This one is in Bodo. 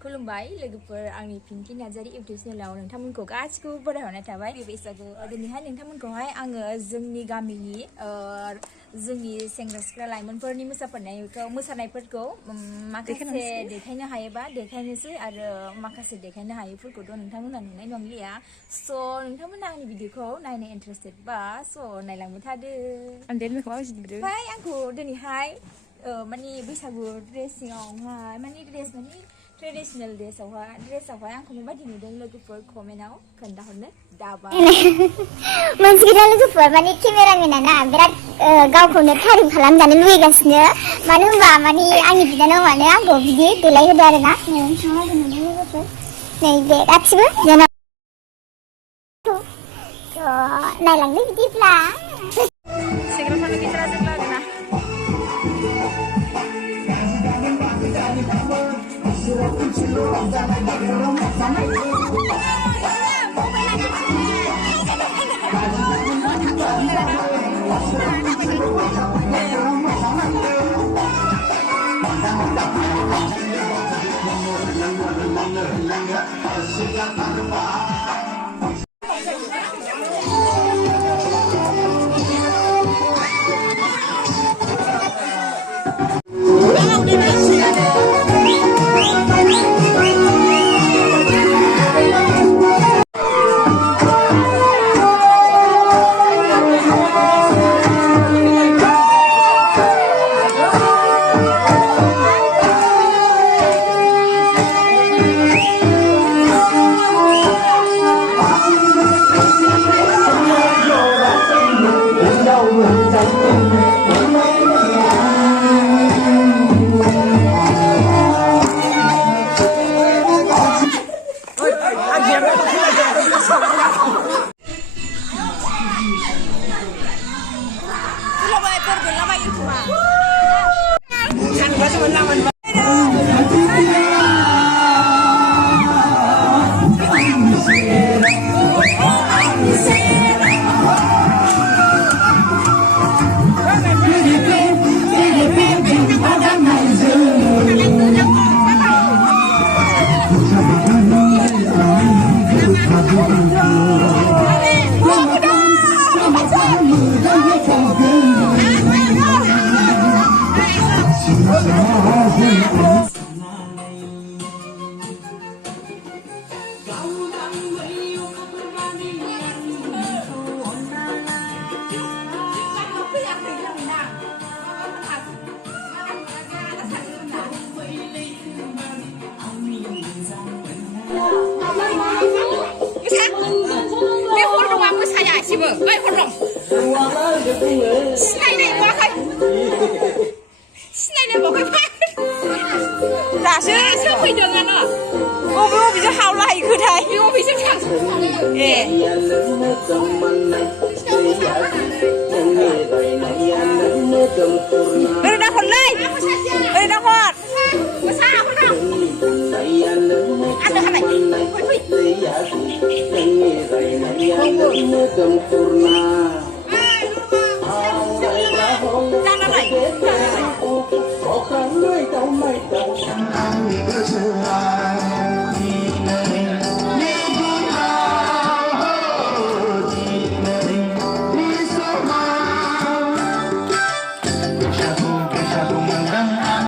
खुलुमबाय लोगोफोर आंनि पिंकि नार्जारी इउटुब चेनेलाव नोंथांमोनखौ गासिखौबो बरायहरनाय थाबाय बे बैसागु दिनैहाय नोंथांमोनखौहाय आङो जोंनि गामिनि जोंनि सेंग्रा सिख्ला लाइमोनफोरनि मोसानायफोरखौ माखासे देखायनो हायोबा देखायनोसै आरो माखासे देखायनो हायैफोरखौथ' नोंथांमोना नुनाय नंलिया स' नोंथांमोना आंनि भिडिअखौ नायनो इन्टारेस्टेड बा स' नायलांबाय थादो ओमफ्राय आंखौ दिनैहाय माने बैसागु ड्रेसिङावहाय माने ट्रेडिसनेल ड्रेसावहाय आंखौ माबायदि नुदों लोगोफोर कमेन्टआव खोन्थाहरनो दाबाय मोनसे खोथा लोगोफोर माने केमेरामेना बिराद गावखौनो थारिफ खालामजानो लुबैगासिनो मानो होनबा माने आंनि बिनानावानो आंखौ बिदि देलायहोदो आरोना लोगोफोर नै बे गासिबो नायलांदो बिदिब्ला सेंग्राफोरनि गेजेराव जों लागोना 왜 홀롱 시나이네 뭐하이 시나이네 뭐하이 다시 서फैदोंआनो बबे बबेजों हावलाहैखोथाय बे बबेजों थांसै ए ओरै दा हरलै ओरै दा हर मोसा हरनां आन्दो हालाय फै जानालाय